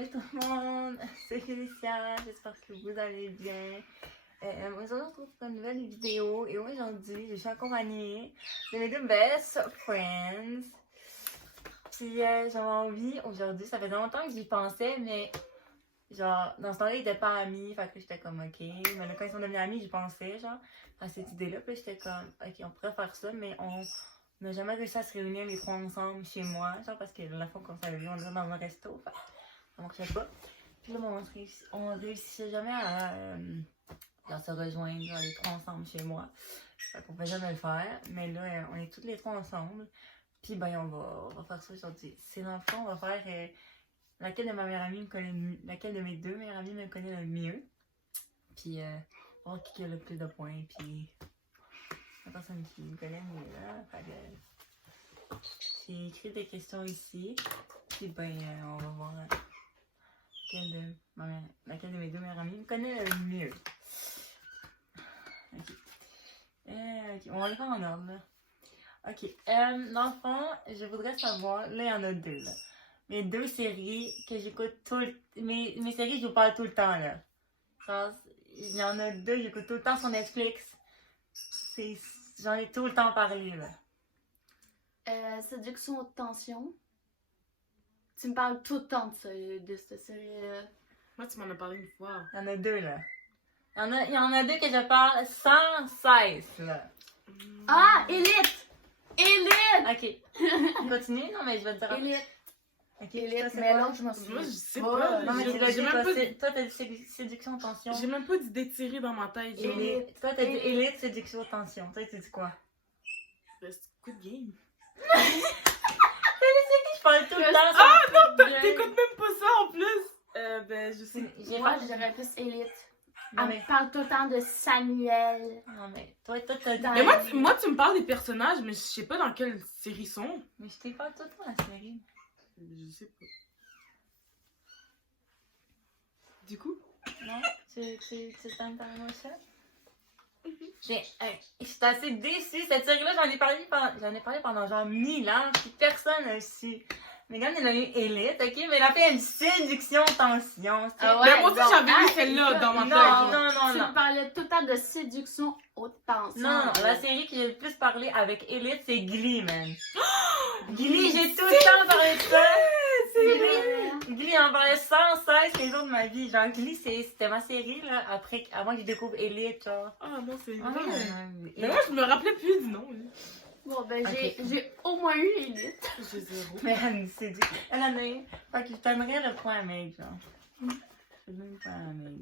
Salut tout le monde, c'est Félicia, j'espère que vous allez bien. Aujourd'hui, on se retrouve pour une nouvelle vidéo et aujourd'hui, je suis accompagnée de mes deux best friends. Puis j'avais envie aujourd'hui, ça faisait longtemps que j'y pensais, mais genre, dans ce temps-là, ils étaient pas amis, fait que j'étais comme ok. Mais là, quand ils sont devenus amis, j'y pensais, genre, à cette idée-là, puis j'étais comme ok, on pourrait faire ça, mais on n'a jamais réussi à se réunir les trois ensemble chez moi, genre, parce que la fois qu'on s'avait vu, on était dans un resto, fait ça marchait pas. Puis là, on réussissait jamais à genre, se rejoindre genre, les trois ensemble chez moi. Fait qu'on pouvait jamais le faire. Mais là, on est toutes les trois ensemble. Puis ben, on va faire ça aujourd'hui. C'est dans le fond, on va faire laquelle de ma meilleure amie me connaît laquelle de mes deux meilleures amies me connaît le mieux. Puis on va voir qui a le plus de points. Puis la personne qui me connaît mieux là. Fait que j'ai écrit des questions ici. Puis ben, on va voir. Laquelle de mes deux meilleures amies me connaît le mieux. Ok. Ok, on va le faire en ordre. Là. Ok. Dans le fond, je voudrais savoir. Là, il y en a deux. Là. Mes deux séries que j'écoute tout le temps. Mes séries, je vous parle tout le temps. Là. Genre, il y en a deux que j'écoute tout le temps sur Netflix. J'en ai tout le temps parlé. Là. Séduction haute tension. Tu me parles tout le temps de cette série-là. Moi, tu m'en as parlé une fois. Il y en a deux, là. Il y en a deux que je parle sans cesse, là. Ah, Élite! Élite! Ok. Continue? Non, mais je vais te dire. Élite. Ok, Élite, toi, c'est mais quoi? l'autre, je m'en souviens. Moi, je sais pas. Non, mais tu l'as dit, J'ai même toi, t'as dit séduction, tension. J'ai même pas d'idée de série dans ma tête. Genre. Élite. Toi, t'as dit élite, séduction, tension. Toi, tu dis quoi? Le Squid Game. Je parle tout le temps. Ah non, t'écoutes même pas ça en plus. Ben, je sais. Moi, j'aurais plus Élite. Non, Elle mais. me parle tout le temps de Samuel. Non, mais. Toi, t'as dit. Mais moi, tu me parles des personnages, mais je sais pas dans quelle série ils sont. Mais je t'ai parlé tout le temps la série. Je sais pas. Du coup? Non? Tu t'aimes pas moi ça? Je suis assez déçue. Cette série-là, j'en ai parlé pendant genre 1000 ans, puis personne n'a su. Megan, elle a eu Élite, ok? Mais elle a fait une séduction tension. Ah Ben, moi aussi, bon, j'avais ah, eu celle-là dans ma tête. Non, genre. non, Tu non, me parlais tout le temps de séduction haute tension. non. La série que j'ai le plus parlé avec Élite, c'est Glee, man. Glee, j'ai tout le temps parlé de ça. Glee en parlait sans cesse les jours de ma vie. Genre, Glee, c'était ma série, là, avant que je découvre Élite, genre. Ah non, c'est Ah, vrai. non, Mais moi, je me rappelais plus du nom. Là. Bon, ben, Ok. j'ai au moins eu Élite. J'ai zéro. Mais elle s'est dit. Elle en a eu. Fait que je donnerais le point à Meg, genre. Je donne le point à Meg.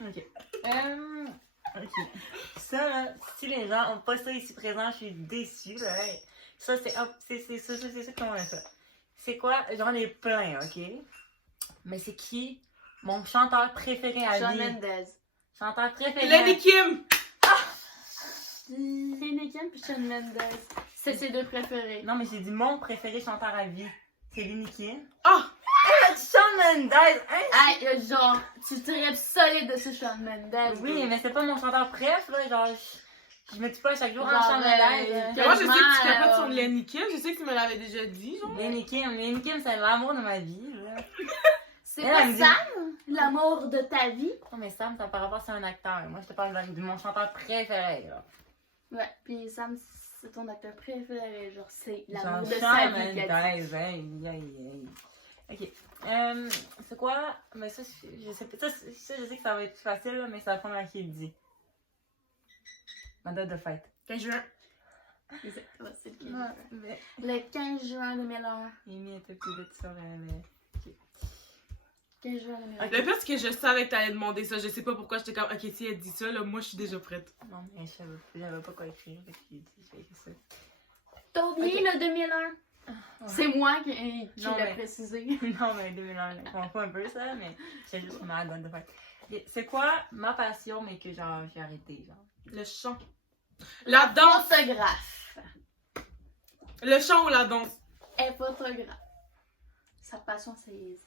Ok. Ok. Ça, là, si les gens ont pas ça ici présent, je suis déçue, là. Hey. Ça, c'est ça comment on a ça. C'est quoi? J'en ai plein, ok? Mais c'est qui mon chanteur préféré à Shawn vie? Mendes. Chanteur préféré. Lenny Kim! Lenny Kim puis Shawn Mendes. C'est ses deux préférés. Non, mais j'ai dit mon préféré chanteur à vie. C'est Lenny Kim. Ah! Shawn Mendes! Hein? Hey, genre, tu tripes solide dessus Shawn Mendes. Oui, mais c'est pas mon chanteur préf, là. Genre, je me tue pas chaque jour en Genre, Shawn Mendes. Mais moi, je sais que tu capotes sur euh, Lenny Kim. Je sais que tu me l'avais déjà dit, genre. Lenny Kim, c'est l'amour de ma vie, là. C'est Elle, pas elle me dit- Sam, l'amour de ta vie? Non, mais Sam, ça par rapport à un acteur. Moi, je te parle de mon chanteur préféré, là. Ouais, puis Sam, c'est ton acteur préféré. Genre, c'est Genre, l'amour de Shawn sa vie. Mendes, qu'elle dit. hey. Ok. C'est quoi? Mais ça, je sais pas. Ça, je sais que ça va être facile, là, mais c'est la première qui le dit. Ma date de fête. 15 juin. Exactement, c'est le 15 Non, juin. mais... Le 15 juin 2001. Amy était plus vite sur mais... 15 juin 2001. Ok. Le pire, c'est que je savais que t'allais demander ça. Je sais pas pourquoi j'étais comme, ok, si elle dit ça, là, moi, je suis déjà prête. Non, mais j'avais pas quoi écrire, fait que j'ai dit, je vais écrire ça. T'as oublié Ok. le 2001? Ouais. C'est moi qui Non, l'ai mais- précisé. Non, mais 2001, je comprends pas un peu ça, mais c'est juste ma date de fête. Ok, c'est quoi ma passion, mais que genre j'ai arrêté, genre? Le chant. La danse. Photographe. Le chant ou la danse? Elle est photographe. Sa passion, c'est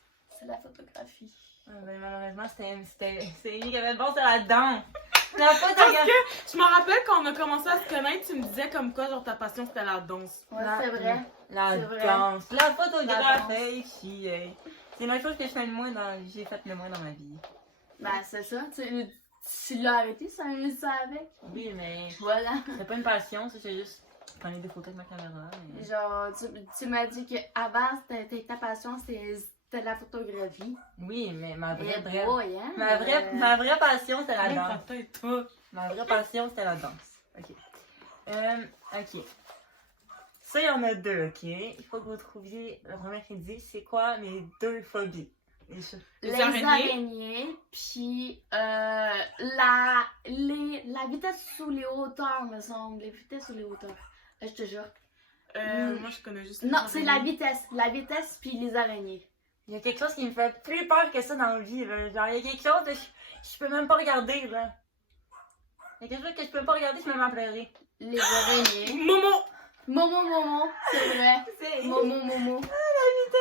la photographie. Ben, malheureusement, c'est Amy qui avait le bon, c'est la danse. La photo, Parce regarde. que je me rappelle quand on a commencé à se connaître, tu me disais comme quoi, genre, ta passion, c'était la danse. Ouais, La- c'est vrai. La C'est vrai. danse. La photographe, La danse. hey, c'est la chose que je fais le moins j'ai fait le moins dans ma vie. Ben, c'est ça. Tu l'as arrêté, ça avec. Oui, mais Voilà. c'est pas une passion, ça, c'est juste prendre des photos avec ma caméra. Mais... Genre, tu m'as dit qu'avant, ta passion, c'était la photographie. Oui, mais ma vraie, Eh vraie, boy, hein? ma vraie passion, c'était la Même ta danse. tête, toi. Ma vraie passion, c'était la danse. Ok. Ok. Ça, il y en a deux, ok? Il faut que vous trouviez le premier qui dit c'est quoi mes deux phobies. Les araignées. araignées, puis la vitesse sous les hauteurs, me semble. Les vitesses sous les hauteurs. Je te jure. Moi, je connais juste. Non, les c'est la araignées. vitesse. La vitesse, puis les araignées. Il y a quelque chose qui me fait plus peur que ça dans la vie, là. Genre, il y a quelque chose que je peux même pas regarder, là. Il y a quelque chose que je peux pas regarder, je me mets à pleurer. Les araignées. Momo! Momo, c'est vrai. C'est... Momo.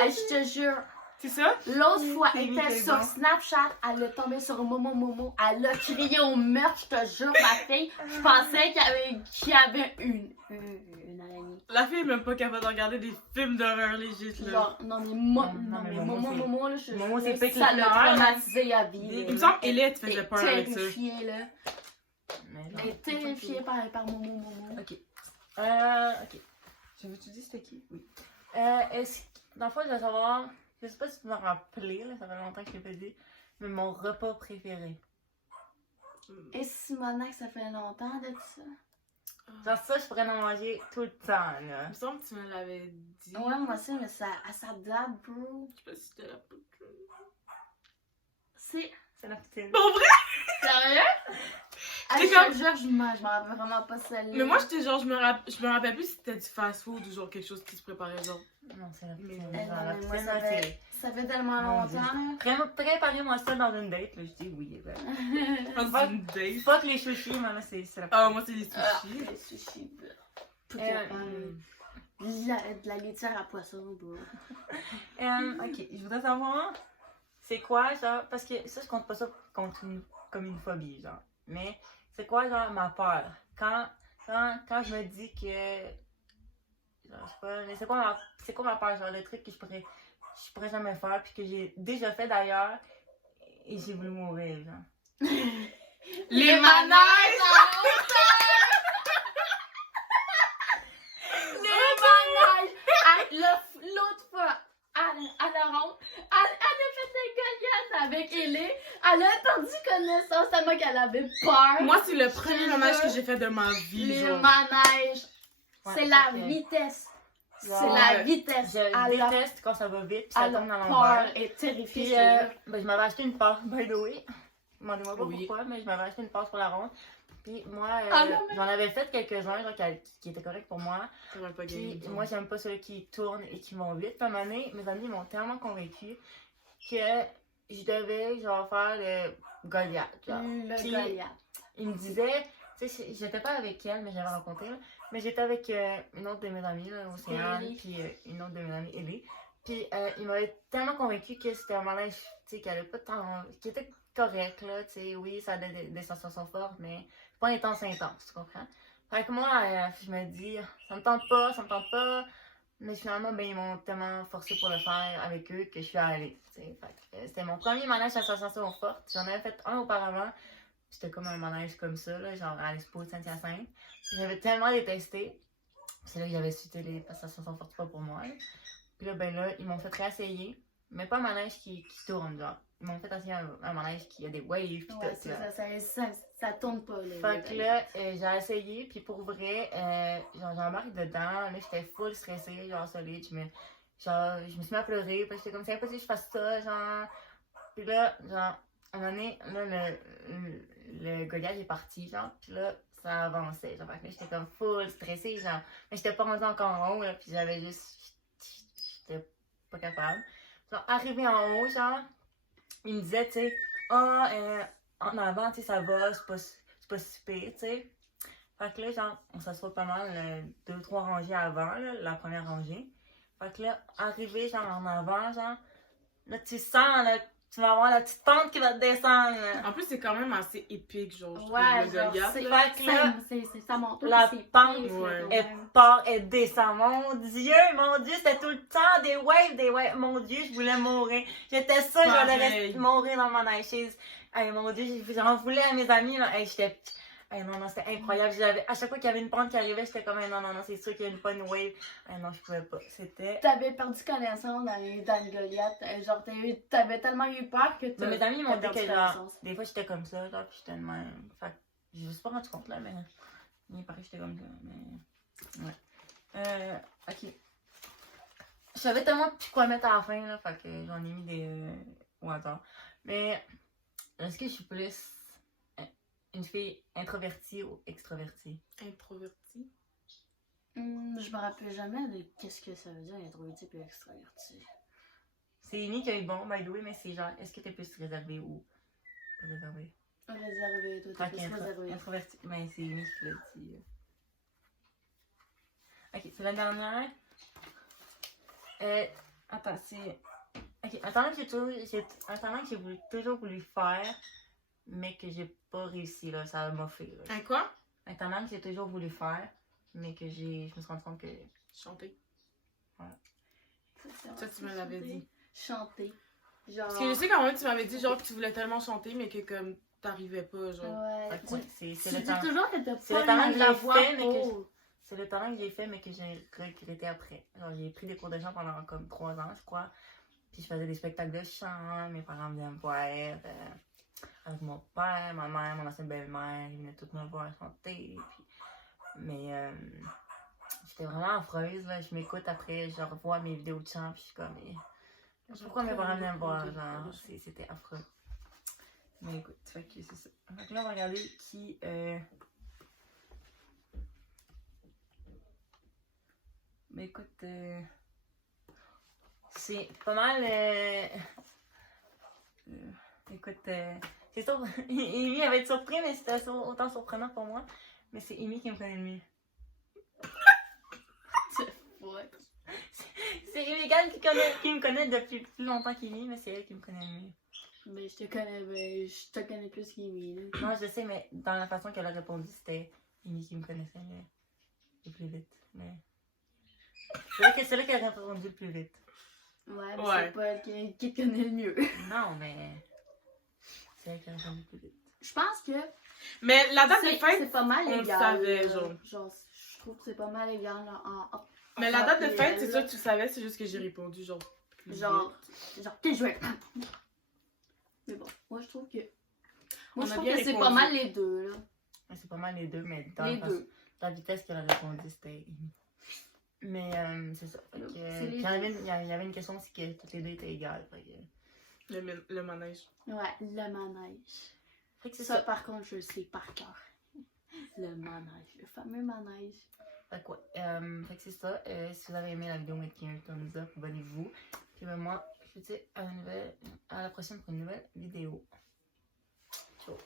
Je te jure. C'est ça? L'autre fois, C'est elle était c'est sur bon. Snapchat, elle est tombée sur Momo. Elle a crié au meurtre, je te jure, ma fille. Je pensais qu'il y avait une araignée. La fille est même pas capable de regarder des films d'horreur légit, là. Genre, non, mais Momo, là, je Momo, c'est ça pique l'a le cœur, traumatisé à vie. Il là. Il me semble qu'Elliot faisait Elle est peur avec ça. terrifiée, là. Mais non. Elle est terrifiée par Momo. Ok. Ok. Je veux-tu dire c'était qui? Oui. Est-ce que, dans le fond, je veux savoir, je sais pas si tu m'as rappelé, là, ça fait longtemps que je l'ai pas dit, mais mon repas préféré. Et Simonac, ça fait longtemps de ça? Genre ça, je pourrais en manger tout le temps, là. Il me semble que tu me l'avais dit. Ouais, moi aussi, mais ça date, bro. Je sais pas si c'était la poutine. C'est C'est la poutine. Pour vrai? sérieux? Ah, C'est je comme- te jure, je m'en rappelle vraiment pas celle-là. Mais moi, j'étais genre, je me rappelle plus si c'était du fast-food ou genre quelque chose qui se préparait, genre. Non, c'est la poutine. Eh Genre, non, la mais moi, poutine, ça là, fait, c'est... ça fait tellement Mon longtemps, là. Préparez-moi ça dans une date, là, je dis oui. Ben. Dans une date. Fuck les sushis, mais là, c'est la Ah, moi, c'est les Ah, sushis. les sushis, bro. Tout Euh, capable. De la laitière à poisson, bro. ok, je voudrais savoir, c'est quoi, genre, parce que ça, je compte pas ça comme une phobie, genre, mais c'est quoi, genre, ma peur? Quand je me dis que, genre, je sais pas, mais c'est quoi ma peur, genre, le truc que je pourrais jamais faire, puis que j'ai déjà fait d'ailleurs, et j'ai voulu mourir, genre. Les manèges! à hauteur! Les manèges! L'autre fois, à la ronde, elle a fait des Goliaths avec Ellie. Elle a attendu connaissance à moi qu'elle avait peur. Moi, c'est le premier Je manège veux que j'ai fait de ma vie, les genre. manèges, Ouais, c'est la ok. vitesse. Genre, C'est la vitesse. Je Elle a déteste quand ça va vite, puis ça elle a tombe dans peur l'envers. et terrifiée. Puis, je te jure. ben, je m'avais acheté une passe, by the way. Demandez-moi pas Oui. pourquoi, mais je m'avais acheté une passe pour la ronde. Puis moi, Ah non, mais- j'en avais fait quelques-uns genre, qui étaient corrects pour moi. T'aurais pas gagné. Puis moi, j'aime pas ceux qui tournent et qui vont vite. Puis à un moment donné, mes amis m'ont tellement convaincue que je devais genre faire le Goliath. Genre. Le Puis- Goliath. Ils me disaient, tu sais, j'étais pas avec elle, mais j'avais rencontré, là, mais j'étais avec une autre de mes amies, là, Océane, Ellie. puis une autre de mes amies, Ellie. Puis il m'avait tellement convaincue que c'était un manège, tu sais, qui allait pas tant, qui était correct, là, tu sais, oui, ça a des sensations fortes, mais pas intense, tu comprends? Fait que moi, je me dis, ça me tente pas, mais finalement, ben, ils m'ont tellement forcé pour le faire avec eux que je suis allée, tu sais. Fait que c'était mon premier manège à sensations fortes. J'en avais fait un auparavant. C'était comme un manège comme ça, là, genre à l'Expo de Saint-Hyacinthe. J'avais tellement détesté. C'est là que j'avais su les sensations fortes pas pour moi. Là. Puis là, ben là, ils m'ont fait réessayer. Mais pas un manège qui tourne, genre. Ils m'ont fait essayer un manège qui a des waves, pis Ouais, tout c'est là. ça tourne pas, là. Fait que là, j'ai essayé, puis pour vrai, genre, j'embarque dedans, là, j'étais full stressée, genre, solide, je me suis mis à pleurer, parce que j'étais comme, c'est impossible que je fasse ça, genre. Puis là, genre, à un moment donné, là, le Goliath est parti, genre, puis là, ça avançait, genre, fait que là, j'étais comme full stressée, genre, mais j'étais pas rendue encore en haut, là, puis j'avais juste, j'étais pas capable. Genre, arrivé en haut, genre, il me disait, tu sais, en avant, tu sais, ça va, c'est pas si pire, tu sais. Fait que là, genre, on s'assoit pas mal, 2-3 rangées avant, là, la première rangée. Fait que là, arrivé, genre, en avant, genre, là, tu sens, là, Tu vas avoir la petite pente qui va te descendre. Là. En plus, c'est quand même assez épique, genre, je trouve, Ouais, le genre, Goliath. c'est Fait que là, ça monte. la pente, Ouais. elle part, elle descend. Mon Dieu, c'était tout le temps des waves. Mon Dieu, je voulais mourir. J'étais sûre que j'allais Pareil. mourir dans mon manège. Hey, mon Dieu, j'en voulais à mes amis. Là. Hey, non, c'était incroyable. À chaque fois qu'il y avait une pente qui arrivait, j'étais comme, non, c'est sûr qu'il y a une bonne wave. Non, je pouvais pas. C'était. T'avais perdu connaissance dans le Goliath. Genre, t'avais tellement eu peur que Mais mes amis m'ont dit perdu que, genre, connaissance. des fois, j'étais comme ça, genre, puis j'étais de même. Fait que, je me suis pas rendu compte, là, mais. Il paraît que j'étais comme ça, mais. Ouais. Ok. Je savais tellement plus quoi mettre à la fin, là, fait que j'en ai mis des. Au hasard. Mais. Est-ce que je suis plus. Une fille introvertie ou extrovertie? Introverti. Je me rappelle jamais de qu'est-ce que ça veut dire introverti et extraverti. C'est Amy qui a eu bon, by the way, mais c'est genre, est-ce que t'es plus réservé ou pas réservé? Réservé, toi, t'es plus réservé. Introverti, mais c'est Amy qui l'a dit. Ok, c'est la dernière. Attends, c'est. Ok, un talent que j'ai toujours voulu faire, mais que j'ai pas réussi, là, ça m'a fait. Là. Un quoi? Un talent que j'ai toujours voulu faire, mais que je me suis rendu compte que. Chanter. Ça, Ça, tu me l'avais dit. Chanter. Genre. Parce que je sais quand même, tu m'avais dit, genre, que tu voulais tellement chanter, mais que, comme, t'arrivais pas, genre. Ouais. Fait que, ouais, c'est Tu le dis talent. toujours que t'as C'est le pas talent que la j'ai voix fait, mais pour. C'est le talent que j'ai fait, mais que j'ai regretté après. Genre, j'ai pris des cours de chant pendant comme 3 ans, je crois. Puis je faisais des spectacles de chant, mes parents venaient me voir. Avec mon père, ma mère, mon ancienne belle-mère, ils venaient toutes me voir chanter. Puis... Mais j'étais vraiment affreuse, là. Je m'écoute après, je revois mes vidéos de chant, puis je suis comme... pourquoi mes parents venaient me voir, genre, c'était affreux. Mais écoute, fait que c'est ça. Fait que là, on va regarder qui... Mais écoute, c'est pas mal. Écoute, c'est sûr, Amy avait été surpris, mais c'était autant surprenant pour moi. Mais c'est Amy qui me connaît le mieux. Ouais. C'est Megan qui me connaît depuis plus longtemps qu'Amy, mais c'est elle qui me connaît le mieux. Mais je te connais plus qu'Amy, là. Non, je sais, mais dans la façon qu'elle a répondu, c'était Amy qui me connaissait le plus vite. Mais... c'est là qu'elle a répondu le plus vite. Ouais, mais Ouais. c'est pas elle qui te connaît le mieux. Non, mais c'est elle qui a répondu le plus vite. Je pense que Mais la date de fête, c'est pas mal on le égal. savait, là. genre. Genre, je trouve que c'est pas mal égal là, mais la date de puis fête, elle, c'est ça que tu savais, c'est juste que j'ai répondu, genre, plus Genre, vite. t'es joué. Mais bon, moi je trouve que. Moi On je a trouve bien que c'est répondu. pas mal les deux, là. Ouais, c'est pas mal les deux, mais dans Les la, deux. la vitesse qu'elle a répondu, c'était Amy. Mais c'est ça. Fait que, C'est les puis il y avait une question aussi que toutes les deux étaient égales. Fait que, Le manège. Ouais, le manège. fait que c'est Ça, ça. par contre, je le sais par cœur. Le manège, le fameux manège. Fait que, fait que c'est ça. Si vous avez aimé la vidéo, mettez un thumbs up, abonnez-vous. Puis ben, moi, je vous dis à la prochaine pour une nouvelle vidéo. Ciao.